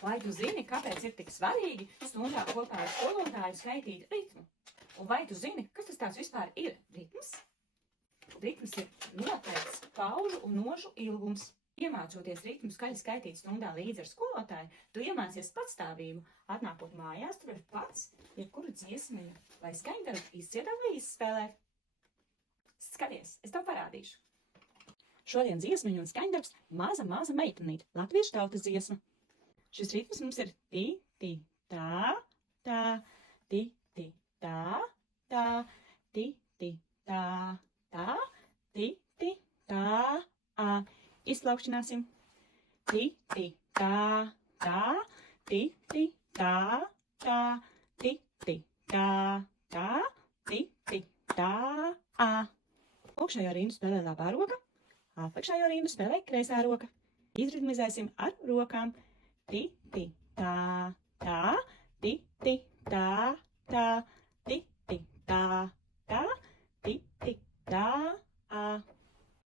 Vai tu zini, kāpēc ir tik svarīgi stundā kopā ar skolotāju skaitīt ritmu? Un vai tu zini, kas tas tāds vispār ir ritms? Ritms ir noteikts paužu un nošu ilgums. Iemācoties ritmu skaļi skaitīt stundā līdzi ar skolotāju, tu iemācies patstāvību. Atnākot mājās, tu vari pats jebkuru dziesmiņu vai skaņdarbu izdziedāt vai izspēlēt. Skaties, es tev parādīšu. Šodien dziesmiņu un skaņdarbs maza meitenīte, latviešu tautas dziesma. Šis ritms mums ir ti, ti, tā, tā, ti, ti, tā, tā, ti, ti, tā, tā, ti, ti, tā, ā. Izplaukšķināsim. Ti, ti, tā, tā, ti, ti, tā, tā, ti, ti, tā, tā, ti, ti, tā, ā. Augšējo rindu spēlē labā roka, apakšējo rindu spēlē kreisā roka. Izritmizēsim ar rokām. Ti, ti, tā, tā, ti, ti, tā, tā, ti, ti, tā, tā, ti, ti, tā,